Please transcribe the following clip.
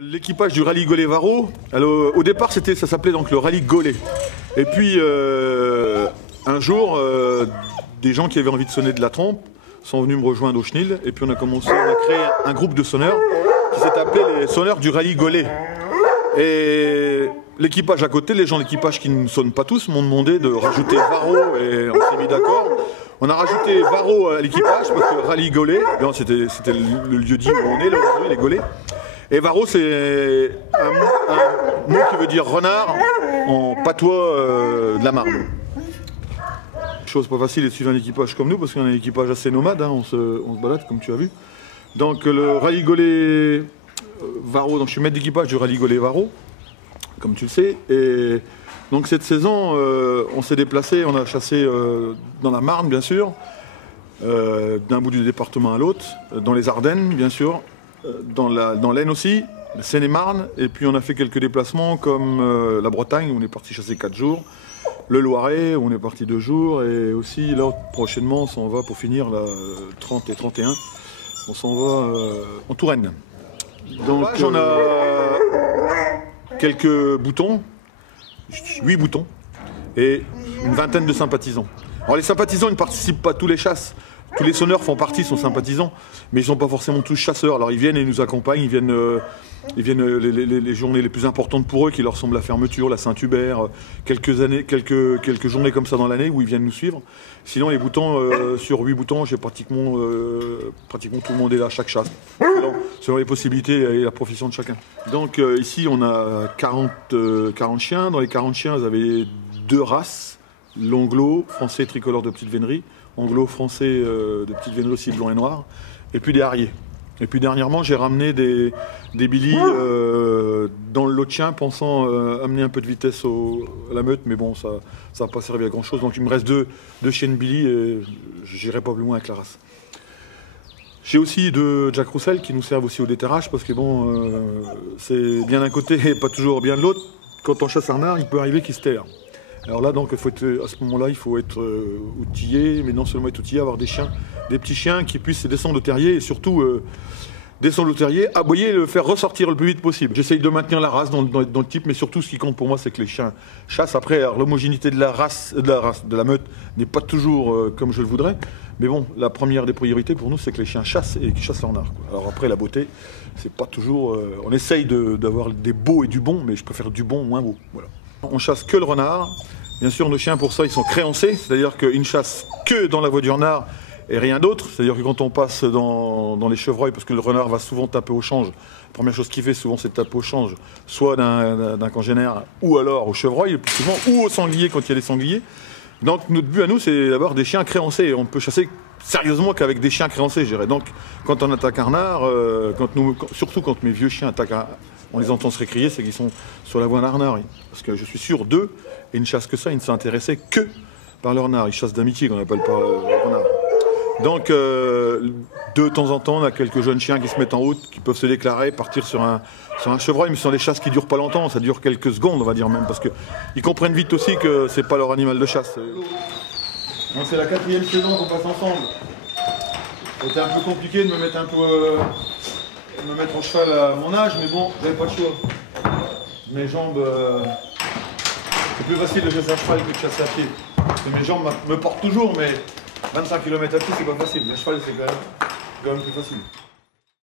L'équipage du rallye Gaulet-Varro, au départ ça s'appelait donc le rallye Gaulet. Et puis un jour, des gens qui avaient envie de sonner de la trompe sont venus me rejoindre au Chenil. Et puis on a créé un groupe de sonneurs qui s'est appelé les sonneurs du rallye Gaulet. Et l'équipage à côté, les gens de l'équipage qui ne sonnent pas tous, m'ont demandé de rajouter Varro et on s'est mis d'accord. On a rajouté Varro à l'équipage parce que rallye Gaulet, c'était le lieu-dit où on est là aujourd'hui, les Gaulets. Et Varro, c'est un mot qui veut dire renard en patois de la Marne. Chose pas facile de suivre un équipage comme nous parce qu'on a un équipage assez nomade, hein, on se balade comme tu as vu. Donc le rallye Gaulet Varro, donc je suis maître d'équipage du rallye Gaulet Varro, comme tu le sais. Et donc cette saison, on s'est déplacé, on a chassé dans la Marne bien sûr, d'un bout du département à l'autre, dans les Ardennes bien sûr, dans l'Aisne aussi, la Seine-et-Marne, et puis on a fait quelques déplacements comme la Bretagne où on est parti chasser 4 jours, le Loiret où on est parti 2 jours, et aussi là prochainement on s'en va pour finir la 30 et 31, on s'en va en Touraine. Donc on a quelques boutons, 8 boutons, et une vingtaine de sympathisants. Alors les sympathisants ils ne participent pas à tous les chasses. Tous les sonneurs font partie, sont sympathisants, mais ils ne sont pas forcément tous chasseurs. Alors ils viennent et nous accompagnent, ils viennent les journées les plus importantes pour eux, qui leur semblent la fermeture, la Saint-Hubert, quelques journées comme ça dans l'année où ils viennent nous suivre. Sinon les boutons, sur 8 boutons, j'ai pratiquement tout le monde est là à chaque chasse, selon les possibilités et la profession de chacun. Donc ici on a 40 chiens. Dans les 40 chiens, vous avez 2 races, l'anglo, français tricolore de petite vénerie, anglo-français de petite vénerie aussi blanc et noir, et puis des harriers. Et puis dernièrement, j'ai ramené des billies dans le lot de chiens, pensant amener un peu de vitesse à la meute, mais bon, ça n'a pas servi à grand chose. Donc il me reste deux chiennes billies et j'irai pas plus loin avec la race. J'ai aussi 2 Jack Russell qui nous servent aussi au déterrage, parce que bon, c'est bien d'un côté et pas toujours bien de l'autre. Quand on chasse un renard, il peut arriver qu'il se terre. Alors là, donc, à ce moment-là, il faut être outillé, mais non seulement être outillé, avoir des petits chiens qui puissent descendre au terrier et surtout descendre au terrier, aboyer et le faire ressortir le plus vite possible. J'essaye de maintenir la race dans le type, mais surtout ce qui compte pour moi, c'est que les chiens chassent. Après, l'homogénéité de la meute n'est pas toujours comme je le voudrais, mais bon, la première des priorités pour nous, c'est que les chiens chassent et qu'ils chassent leur renard. Alors après, la beauté, c'est pas toujours. On essaye d'avoir des beaux et du bon, mais je préfère du bon moins beau. Voilà. On chasse que le renard. Bien sûr, nos chiens, pour ça, ils sont créancés, c'est-à-dire qu'ils ne chassent que dans la voie du renard et rien d'autre. C'est-à-dire que quand on passe dans les chevreuils, parce que le renard va souvent taper au change, la première chose qu'il fait souvent, c'est de taper au change, soit d'un congénère, ou alors au chevreuil, le plus souvent, ou au sanglier quand il y a des sangliers. Donc notre but à nous, c'est d'avoir des chiens créancés. On peut chasser sérieusement qu'avec des chiens créancés, je dirais. Donc quand on attaque un renard, surtout quand mes vieux chiens attaquent on les entend se récrier, c'est qu'ils sont sur la voie d'un renard. Parce que je suis sûr d'eux, et ils ne chassent que ça, ils ne s'intéressaient que par le renard. Ils chassent d'amitié, qu'on appelle pas le renard. Donc, de temps en temps, on a quelques jeunes chiens qui se mettent en route, qui peuvent se déclarer, partir sur un chevreuil, mais ce sont des chasses qui ne durent pas longtemps, ça dure quelques secondes, on va dire même, parce qu'ils comprennent vite aussi que c'est pas leur animal de chasse. C'est la 4e saison qu'on passe ensemble. C'était un peu compliqué de me mettre en cheval à mon âge, mais bon, j'avais pas le choix. Mes jambes, c'est plus facile de chasser à cheval que de chasser à pied. Parce que mes jambes me portent toujours, mais 25 km à pied, c'est pas facile. Le cheval, c'est quand même plus facile.